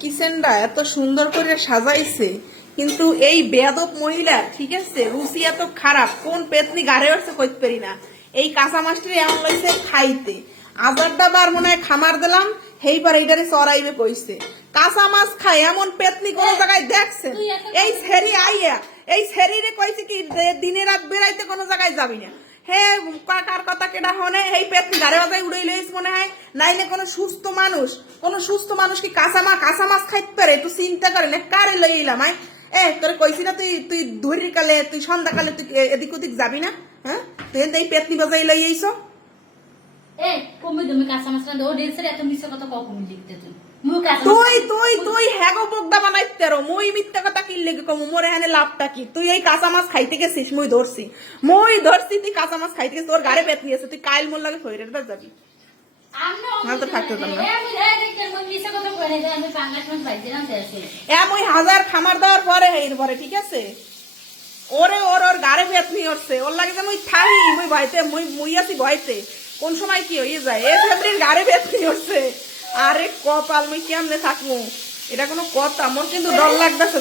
কিচেনটা এত সুন্দর করে সাজাইছে কিন্তু এই বেয়াদব মহিলা ঠিক আছে? রুচি এত খারাপ কোন পেতনি গাড়ে উঠছে কইতে পারি না। এই কাঁচা মাছটি এমন লইছে খাইতে। আজারটা বার মনে হয় খামার দিলাম হেইবার এইটারে চড়াইবে কইছে। কাঁচা মাছ খায় এমন পেতনি কোন জায়গায় দেখছেন এই ছেড়ি আইয়া এই ছেড়িরে কইছে কি দিনে রাত বেড়াইতে কোনো জায়গায় যাবি না। হে কার কথা কেটা হনে? এই পেট গাড়ে বাজায় উড়াই লইস মনে হয়। নাইলে কোনো সুস্থ মানুষ, কোনো সুস্থ মানুষ কি কাঁচা মা কাঁচা মাছ খাইতে পারে? তুই চিন্তা করে। না কারে লই এলাম আয়? এ, তোর কইছি না তুই তুই ধরি কালে তুই সন্ধ্যাকালে তুই এদিক ওদিক যাবি না? হ্যাঁ? তুই এই পেতনি বাজাই লই আইছো এ কমে তুমি কাঁচা মাছ রান্ধো এত মিশে কথা লিখতে তুই মুই কাঁচা মাছ তুই তুই তুই হ্যাগো বগদা বানাইতে রো। মুই মিথ্যা কথা কি লেগে কম? মোর লাভটা কি? তুই এই কাঁচা মাছ খাইতে গেছিস মুই ধরছি। মুই ধরছি তুই কাঁচা মাছ খাইতে গেছিস তোর গাড়ি আছে তুই কাইল মোর লাগে যাবি। না তো থাকতে না। মাছ হাজার খামার দেওয়ার পরে হেইর পরে ঠিক আছে? ওরে ওর ওর গাড়ি পেতনি উঠছে ওর লাগে যে মুই থাকি মুই ভয়তে মুই মুই আছি ভয়তে কোন সময় কি হয়ে যায়? এ ফেব্রির গাড়ি পেতনি উঠছে আরে কপাল মুই কেমনে থাকব এটা কোনো কথা মোর কিন্তু ডর লাগতেছে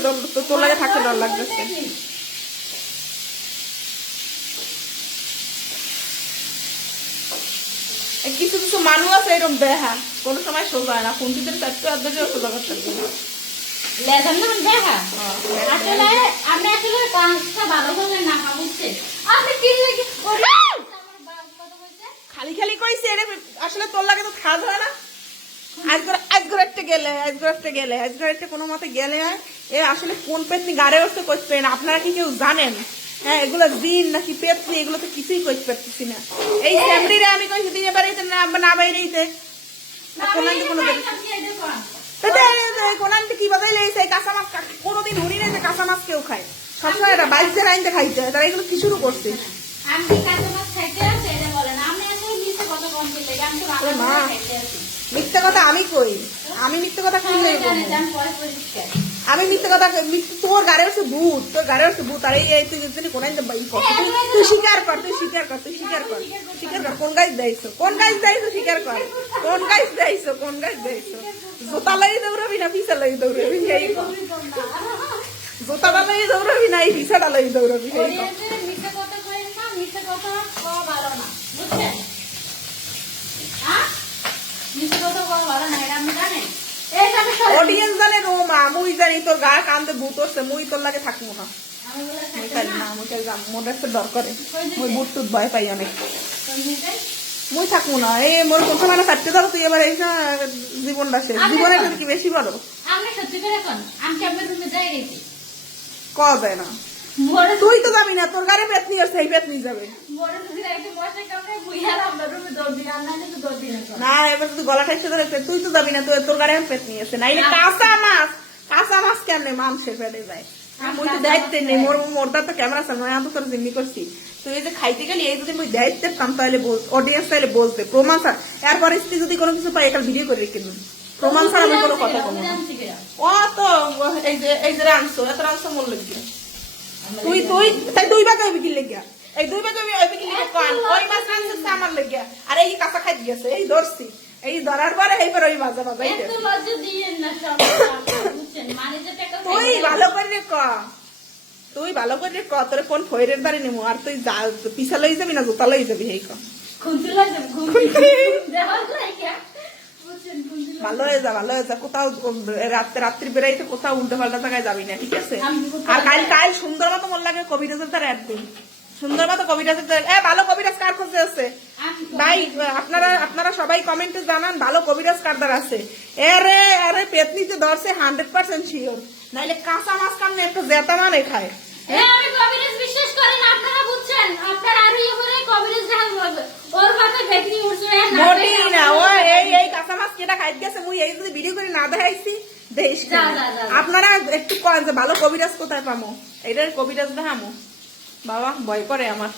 তোর লাগে থাকতে ডর লাগতেছে। কিছু কিছু মানুষ আছে এরকম বেহা। কোনো সময় সোজা হয় না। কুন্তিদের চারটে অর্ধেক সোজা করতে আসলে আমি আসলে কাঁচটা ভালো করে না বুঝছে আপনি কি লাগি ওরে আমার বাপ কথা কইছে খালি খালি কইছে এটা আসলে তোর লাগে তো খাওয়া ধরে না আজগর আজগর একটা গেলে গেলে কোনো মতে গেলে এ আসলে কোন পেতনি গাড়ে উঠতে করতে না। আপনারা কি কেউ জানেন? হ্যাঁ এগুলো দিন নাকি পেতনি এগুলো তো কিছুই করতে পারতেছি না। এই ফ্যামিলিরে আমি কইছি দিনে বাড়িতে না না বাইরেইতে কোনান্তে কি কাঁচা মাছ কোনোদিন শুনি না যে কাঁচা মাছ কেউ খায়। সবসময় এটা বাইশদের আইনতে খাইতে তারা এগুলো কি শুরু করছে? আমি কাঁচা মাছ খাইতে আছে এটা বলেন আমি আসলে মিশে কত কম দিলে আমি তো ওরে মা। মিথ্যে কথা আমি কই? আমি মিথ্যে কথা যে আমি মিথ্যে কথা কই- মিথ্যে- তোর গাড়ি হচ্ছে ভূত তোর গাড়ি হচ্ছে ভূত আর এই তুই যদি কোন তুই- স্বীকার কর তুই স্বীকার কর তুই স্বীকার কর স্বীকার কর কোন গাছ দেয়ছো কোন গাছ দেয়ছো স্বীকার কর। কোন গাছ দেয়ছো কোন গাছ দেয়ছো জোতা লাগি দৌড়াবি না পিছা লাগি দৌড়াবি? এই। জোতাটা লাগি দৌড়াবি না এই পিছাটা লাগি দৌড়াবি? এই। মিথ্যে কথা কইেন না মিথ্যে কথা ভালো না বুঝছেন হ্যাঁ মিথ্যে কথা কওয়া ভালো না এটা আপনি জানেন এইটা আমি সব- অডিয়েন্স জানে রোমা মুই জানি তোর গা কান্দে ভূত হচ্ছে মুই তোর লাগে থাকব না মুই খাই না না মুই খাই যাম মোর একটা ডর করে। মুই ভূত টুত ভয় পাই অনেক। মুই থাকব না। এই মোর কথা মানে কাটতে দাও তুই এবার এই জীবনটা শেষ। আমি জীবনের কি বেশি বড়? আমি সত্যি করে এখন আমি কি আপনার রুমে যাই গেছি? কওয়া যায় না। তুই তো যাবি না তোর গাড়ি পেতনি আছে এই পেতনি যাবে। না এবার তুই গলা ঠাইছে ধরে তুই তো যাবি না তুই তোর গাড়ি এখন পেতনি আছে নাইলে কাঁচা মাছ কাঁচা মাছ কেমনে মানুষের পেটে যায়? মুই তো দায়িত্বে নেই মোর মোরটা তো ক্যামেরা সামনে আমি তো তোর জিম্মি করছি। তুই যে খাইতে গেলি এই যদি পাম তাহলে অডিয়েন্স তাহলে বলতে প্রমাণ স্যার এরপরে তুই যদি কোনো কিছু পাই ভিডিও করে রেখে দিন প্রমাণ স্যার আমি কোনো কথা বলব না? ও তো এই যে এই যে রানছো এত রানছো লাগবে তুই তুই তাই দুই ভাগে বিক্রি লেগে এই দুই ভাগে ওই বিক্রি লেগে কোন ওই মাছ আমার লেগে আর এই কাঁচা খাই দিয়েছে এই ধরছি। এই ধরার পরে এইবার ওই ভাজা ভাজা এই এত লজ্জা দিয়েন না সব মানে যে টাকা তুই ভালো করে ক। তুই ভালো করে ক তোর কোন ফয়ের বাড়ি নেব আর তুই পিছা লই যাবি না জোতা লই যাবি এই ক। বুঝছেন খুঁজতে ভালো হয়ে যা ভালো হয়ে যা কোথাও রাত্রে রাত্রি বেড়াইতে কোথাও উল্টো পাল্টা জায়গায় যাবি না ঠিক আছে? আর কাল কাল সুন্দর মতো মন লাগে কবিরাজের তার একদিন। সুন্দর মতো কবিরাজের তার এ ভালো কবিরাজ কার কাছে আছে? ভাই আপনারা আপনারা সবাই কমেন্টে জানান ভালো কবিরাজ কারদার আছে? এরে আরে পেতনিতে ধরছে হান্ড্রেড পার্সেন্ট শিওর নাইলে কাঁচা মাছ কামনে একটু জেতা মানে খায়। আমি কবিরাজ বিশ্বাস করেন আপনারা বুঝছেন আপনার আর ইয়ে করে কবিরাজ দেখা ওর মাথায় বেতনি উঠছে আর না মোটেই দেখা না ও উঠছে। এই এই কাঁচা মাছ কেটা খাইতে গেছে মুই এই যদি ভিডিও করে না দেখাইছি। আপনারা একটু কন যে ভালো কবিরাজ কোথায় পামো? এটার কবিরাজ দেখামো। বাবা ভয় করে আমার।